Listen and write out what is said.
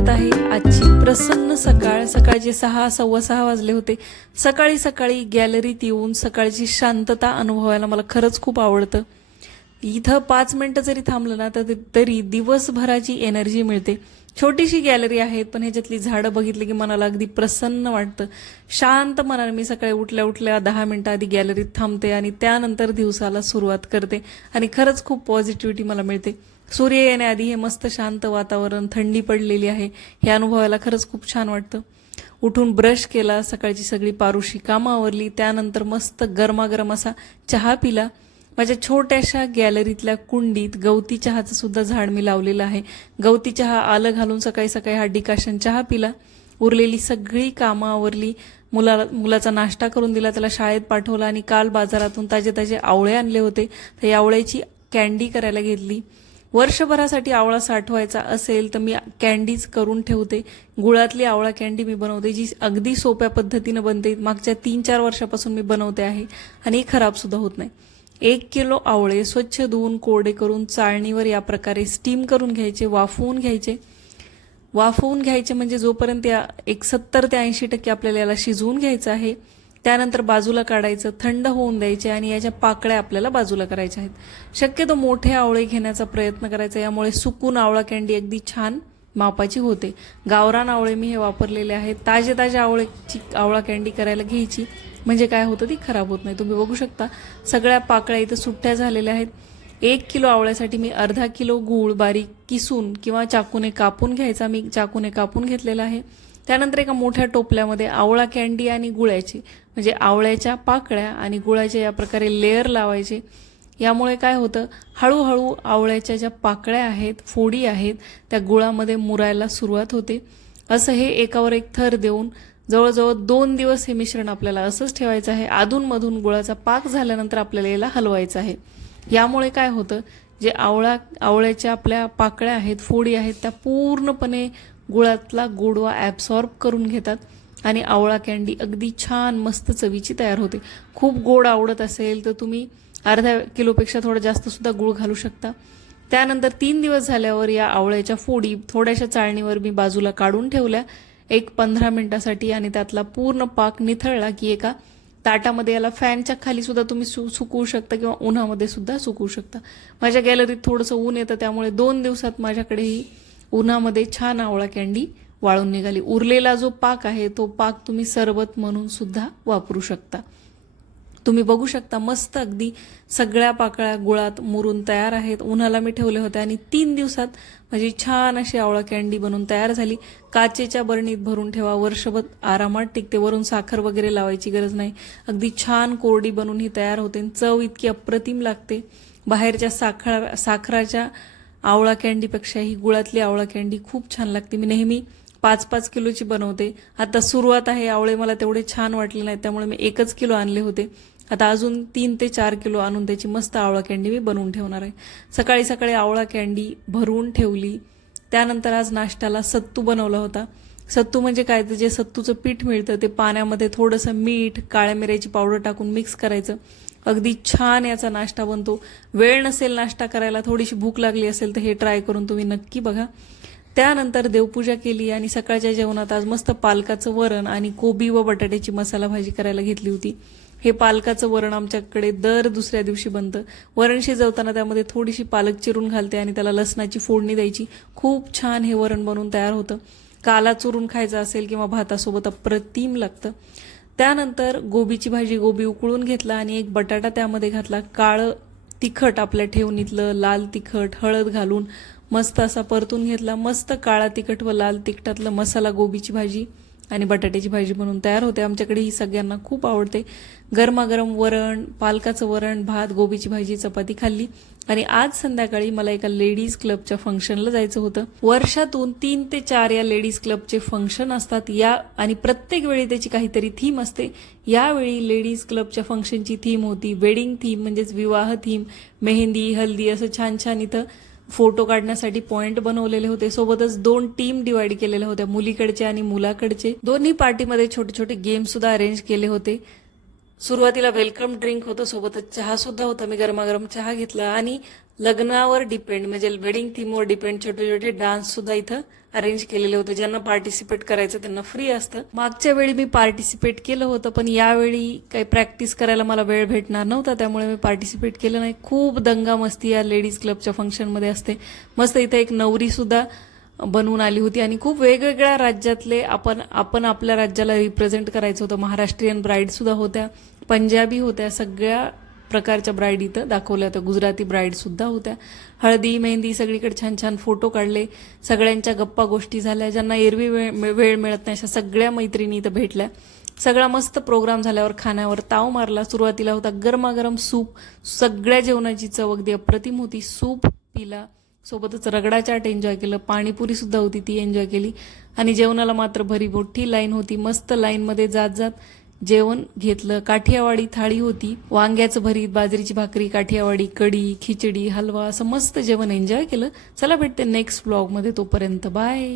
स्वागत आहे आजची प्रसन्न सकाळचे 6:15 वाजले होते. सकाळी गॅलरीत येऊन सकाळची शांतता अनुभवायला मला खरंच खूप आवडतं. इथं 5 मिनिटं जरी थांबलं ना तरी दिवसभराची एनर्जी मिळते. छोटीशी गॅलरी आहे, पण ह्याच्यातली झाडं बघितली की मनाला अगदी प्रसन्न वाटतं. शांत मनाने मी सकाळी उठल्या 10 मिनिटं आधी गॅलरीत थांबते आणि त्यानंतर दिवसाला सुरुवात करते आणि खरंच खूप पॉझिटिव्हिटी मला मिळते. सूर्य येण्याआधी हे मस्त शांत वातावरण, थंडी पडलेली आहे, हे अनुभवायला खरंच खूप छान वाटतं. उठून ब्रश केला, सकाळची सगळी पारुशी कामं आवरली, त्यानंतर मस्त गरमागरम असा चहा पिला. माझ्या छोट्याशा गॅलरीतल्या कुंडीत गवती चहाचं सुद्धा झाड मी लावलेलं आहे. गवती चहा आलं घालून सकाळी हा डिकाशन चहा पिला. उरलेली सगळी कामं आवरली. मुलाचा नाश्ता करून दिला, त्याला शाळेत पाठवला आणि काल बाजारातून ताजे आवळे आणले होते, तर या आवळ्याची कॅन्डी करायला घेतली. वर्षभरासाठी आवळा साठवायचा असेल तर मी कॅन्डीज करून ठेवते. गुळातली आवळा कॅन्डी मी बनवते, जी अगदी सोप्या पद्धतीनं बनते. मागच्या 3-4 वर्षापासून मी बनवते आहे आणि खराब सुद्धा होत नाही. 1 किलो आवळे स्वच्छ धुवून कोरडे करून चाळणीवर या प्रकारे स्टीम करून घ्यायचे, वाफवून घ्यायचे म्हणजे जोपर्यंत 70 ते 80% आपल्याला याला शिजवून घ्यायचं आहे. त्यानंतर बाजूला काढायचं, थंड होऊन द्यायचे आणि याच्या पाकळ्या आपल्याला बाजूला करायच्या आहेत. शक्यतो मोठे आवळे घेण्याचा प्रयत्न करायचा, यामुळे सुकून आवळा कॅन्डी अगदी छान मापाची होते. गावरान आवळे मी हे वापरलेले आहेत. ताजे आवळा कॅन्डी करायला घ्यायची, म्हणजे काय होतं ती खराब होत नाही. तुम्ही बघू शकता सगळ्या पाकळ्या इथं सुट्ट्या झालेल्या आहेत. 1 किलो आवळ्यासाठी मी अर्धा किलो गूळ बारीक किसून किंवा चाकूने कापून घ्यायचा. मी चाकूने कापून घेतलेला आहे. त्यानंतर एका मोठ्या टोपल्यामध्ये आवळा कॅन्डी आणि गुळाची, म्हणजे आवळ्याच्या पाकळ्या आणि गुळाच्या या प्रकारे लेअर लावायचे. यामुळे काय होतं, हळूहळू आवळ्याच्या ज्या पाकळ्या आहेत, फोडी आहेत, त्या गुळामध्ये मुरायला सुरुवात होते. असं हे एकावर एक थर देऊन जवळजवळ 2 दिवस हे मिश्रण आपल्याला असंच ठेवायचं आहे. अधूनमधून गुळाचा पाक झाल्यानंतर आपल्याला याला हलवायचं आहे. यामुळे काय होतं, जे आवळ्याच्या आपल्या पाकळ्या आहेत, फोडी आहेत, त्या पूर्णपणे गुळातला गोडवा ॲब्सॉर्ब करून घेतात आणि आवळा कॅन्डी अगदी छान मस्त चवीची तयार होते. खूप गोड आवडत असेल तर तुम्ही अर्धा किलोपेक्षा थोडं जास्त सुद्धा गूळ घालू शकता. त्यानंतर 3 दिवस झाल्यावर या आवळ्याच्या फोडी थोड्याशा चाळणीवर मी बाजूला काढून ठेवल्या 15 मिनिटासाठी आणि त्यातला पूर्ण पाक निथळला की एका ताटामध्ये याला फॅनच्या खाली सुद्धा तुम्ही सुकवू शकता किंवा उन्हामध्ये सुद्धा सुकवू शकता. माझ्या गॅलरीत थोडंसं ऊन येतं, त्यामुळे 2 दिवसात माझ्याकडे ही उन्हामध्ये छान आवळा कॅन्डी वाळून निघाली. उरलेला जो पाक आहे तो पाक तुम्ही सरबत म्हणून सुद्धा वापरू शकता. तुम्ही बघू शकता मस्त अगदी सगळ्या पाकळ्या गुळात मुरून तयार आहेत. उन्हाला मी ठेवले होते आणि 3 दिवसात माझी छान अशी आवळा कॅन्डी बनवून तयार झाली. काचेच्या बरणीत भरून ठेवा, वर्षभर आरामात टिकते. वरून साखर वगैरे लावायची गरज नाही. अगदी छान कोरडी बनून ही तयार होते. चव इतकी अप्रतिम लागते. बाहेरच्या साखराच्या आवळा कॅन्डीपेक्षा ही गुळातली आवळा कॅन्डी खूप छान लागते. मी नेहमी 5-5 किलोची बनवते. आता सुरुवात आहे, आवळे मला तेवढे छान वाटले नाहीत, त्यामुळे मी 1 किलो आणले होते. आता अजून 3 ते 4 किलो आणून त्याची मस्त आवळा कॅन्डी मी बनवून ठेवणार आहे. सकाळी आवळा कॅन्डी भरून ठेवली. त्यानंतर आज नाश्त्याला सत्तू बनवला होता. सत्तू म्हणजे काय, तर जे सत्तूचं पीठ मिळतं ते पाण्यामध्ये थोडंसं मीठ, काळ्या मिऱ्याची पावडर टाकून मिक्स करायचं. अगदी छान याचा नाश्ता बनतो. वेळ नसेल नाश्ता करायला, थोडीशी भूक लागली असेल तर हे ट्राय करून तुम्ही नक्की बघा. त्यानंतर देवपूजा केली आणि सकाळच्या जेवणात आज मस्त पालकाचं वरण आणि कोबी व बटाट्याची मसाला भाजी करायला घेतली होती. हे पालकाचं वरण आमच्याकडे दर दुसऱ्या दिवशी बनतं. वरण शिजवताना त्यामध्ये थोडीशी पालक चिरून घालते आणि त्याला लसणाची फोडणी द्यायची. खूप छान हे वरण बनवून तयार होतं. काला चुरून खायचं असेल किंवा भातासोबत अप्रतिम लागतं. त्यानंतर गोबीची भाजी, गोबी उकळून घेतला आणि एक बटाटा त्यामध्ये घातला. काळं तिखट आपल्या ठेवणीतलं लाल तिखट, हळद घालून मस्त असा परतून घेतला. मस्त काळा तिखट व लाल तिखटातलं मसाला गोबीची भाजी आणि बटाट्याची भाजी बनवून तयार होते. आमच्याकडे ही सगळ्यांना खूप आवडते. गरमागरम वरण, पालकाचं वरण, भात, गोबीची भाजी, चपाती खाल्ली. आणि आज संध्याकाळी मला एका लेडीज क्लबच्या फंक्शनला जायचं होतं. वर्षातून 3 ते 4 या लेडीज क्लबचे फंक्शन असतात आणि प्रत्येक वेळी त्याची काहीतरी थीम असते. यावेळी लेडीज क्लबच्या फंक्शनची थीम होती वेडिंग थीम, म्हणजेच विवाह थीम. मेहंदी, हल्दी असं छान छान इथं फोटो काढण्यासाठी पॉइंट बनवलेले होते. सोबतच 2 टीम डिवाइड केलेल्या होत्या, मुलीकडचे आणि मुलाकडचे. दोन्ही पार्टीमध्ये छोटे छोटे गेम सुद्धा अरेंज केले होते. सुरुवातीला वेलकम ड्रिंक होतं, सोबतच चहा सुद्धा होता. मी गरमागरम चहा घेतला आणि लग्नावर डिपेंड म्हणजे वेडिंग थीमवर डिपेंड छोटे छोटे डान्स सुद्धा इथं अरेंज केलेले होते. ज्यांना पार्टिसिपेट करायचं त्यांना फ्री असतं. मागच्या वेळी मी पार्टिसिपेट केलं होतं, पण यावेळी काही प्रॅक्टिस करायला मला वेळ भेटणार नव्हता, त्यामुळे मी पार्टिसिपेट केलं नाही. खूप दंगा मस्ती या लेडीज क्लबच्या फंक्शनमध्ये असते. मस्त इथं एक नवरी सुद्धा बनवून आली होती आणि खूप वेगवेगळ्या राज्यातले आपण आपल्या राज्याला रिप्रेझेंट करायचं होतं. महाराष्ट्रीयन ब्राईड सुद्धा होत्या, पंजाबी होत्या, सगळ्या प्रकारच्या ब्राईड इथं दाखवल्या होत्या. गुजराती ब्राईड सुद्धा होत्या. हळदी मेहंदी सगळीकडे छान छान फोटो काढले. सगळ्यांच्या गप्पा गोष्टी झाल्या. ज्यांना एरवी वेळ मिळत नाही अशा सगळ्या मैत्रिणी इथं भेटल्या. सगळा मस्त प्रोग्राम झाल्यावर खाण्यावर ताव मारला. सुरुवातीला होता गरमागरम सूप. सगळ्या जेवणाची चव अगदी अप्रतिम होती. सूप पिला, सोबतच रगडा चाट एन्जॉय केलं, पाणीपुरी सुद्धा होती ती एन्जॉय केली आणि जेवणाला मात्र भरी मोठी लाईन होती. मस्त लाईनमध्ये जात जात जेवण घेतलं. काठियावाडी थाळी होती. वांग्याचं भरीत, बाजरीची भाकरी, काठियावाडी कढी, खिचडी, हलवा असं मस्त जेवण एन्जॉय केलं. चला भेटते नेक्स्ट ब्लॉगमध्ये. तोपर्यंत बाय.